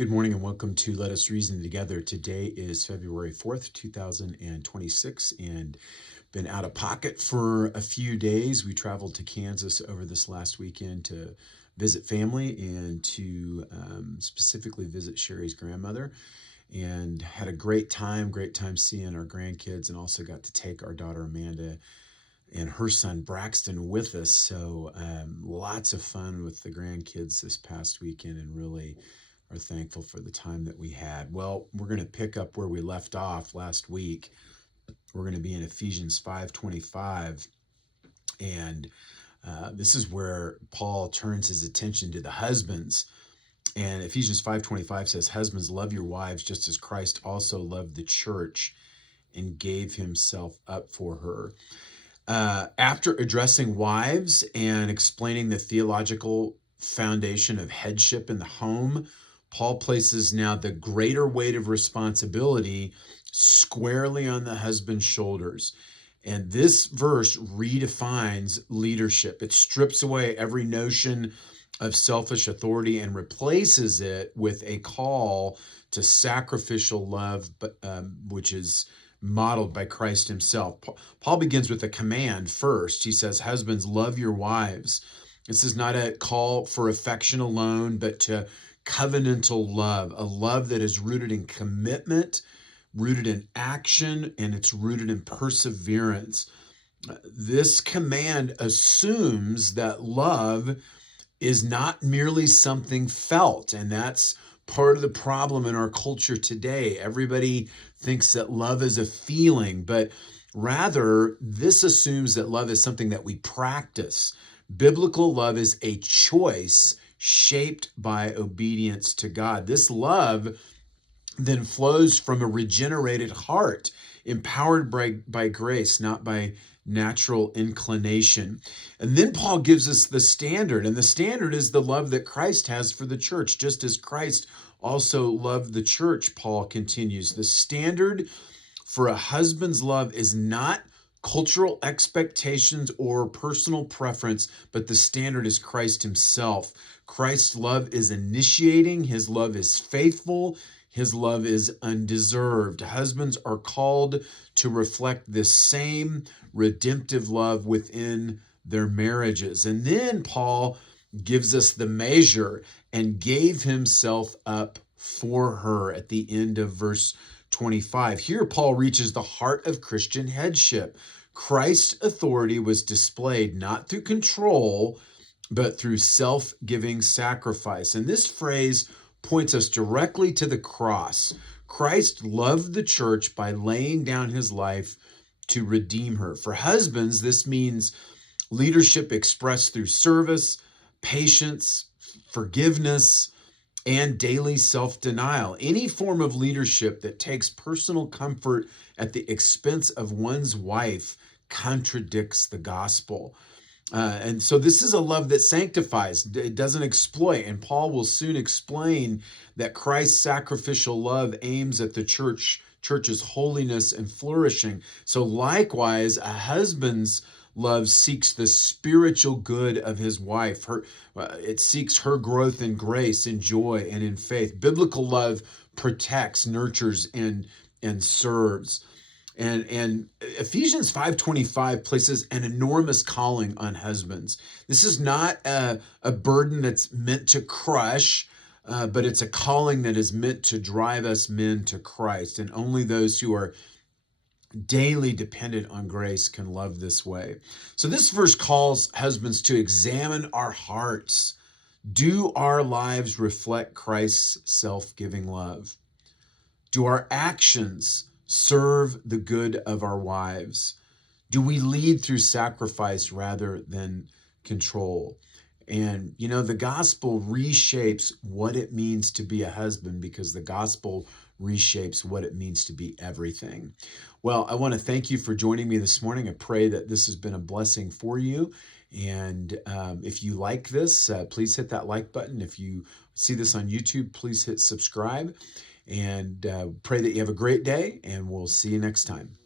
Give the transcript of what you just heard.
Good morning and welcome to Let Us Reason Together. Today is February 4th, 2026, and been out of pocket for a few days. We traveled to Kansas over this last weekend to visit family and to specifically visit Sherry's grandmother, and had a great time seeing our grandkids, and also got to take our daughter Amanda and her son Braxton with us. So lots of fun with the grandkids this past weekend, and really are thankful for the time that we had. Well, we're going to pick up where we left off last week. We're going to be in Ephesians 5:25, and this is where Paul turns his attention to the husbands. And Ephesians 5:25 says, "Husbands, love your wives just as Christ also loved the church and gave himself up for her." After addressing wives and explaining the theological foundation of headship in the home, Paul places now the greater weight of responsibility squarely on the husband's shoulders. And this verse redefines leadership. It strips away every notion of selfish authority and replaces it with a call to sacrificial love, which is modeled by Christ himself. Paul begins with a command first. He says, "Husbands, love your wives." This is not a call for affection alone, but to covenantal love, a love that is rooted in commitment, rooted in action, and it's rooted in perseverance. This command assumes that love is not merely something felt, and that's part of the problem in our culture today. Everybody thinks that love is a feeling, but rather, this assumes that love is something that we practice. Biblical love is a choice shaped by obedience to God. This love then flows from a regenerated heart, empowered by grace, not by natural inclination. And then Paul gives us the standard, and the standard is the love that Christ has for the church, just as Christ also loved the church. Paul continues, the standard for a husband's love is not cultural expectations or personal preference, but the standard is Christ himself. Christ's love is initiating, his love is faithful, his love is undeserved. Husbands are called to reflect this same redemptive love within their marriages. And then Paul gives us the measure, "and gave himself up for her" at the end of verse 25. Here, Paul reaches the heart of Christian headship. Christ's authority was displayed not through control, but through self-giving sacrifice. And this phrase points us directly to the cross. Christ loved the church by laying down his life to redeem her. For husbands, this means leadership expressed through service, patience, forgiveness, and daily self-denial. Any form of leadership that takes personal comfort at the expense of one's wife contradicts the gospel. And so this is a love that sanctifies, it doesn't exploit. And Paul will soon explain that Christ's sacrificial love aims at the church's holiness and flourishing. So likewise, a husband's love seeks the spiritual good of his wife. It seeks her growth in grace, in joy, and in faith. Biblical love protects, nurtures, and serves. And Ephesians 5:25 places an enormous calling on husbands. This is not a burden that's meant to crush, but it's a calling that is meant to drive us men to Christ. And only those who are daily dependent on grace can love this way. So this verse calls husbands to examine our hearts. Do our lives reflect Christ's self-giving love? Do our actions serve the good of our wives? Do we lead through sacrifice rather than control? And, the gospel reshapes what it means to be a husband, because the gospel reshapes what it means to be everything. Well, I want to thank you for joining me this morning. I pray that this has been a blessing for you. And if you like this, please hit that like button. If you see this on YouTube, please hit subscribe. And pray that you have a great day, and we'll see you next time.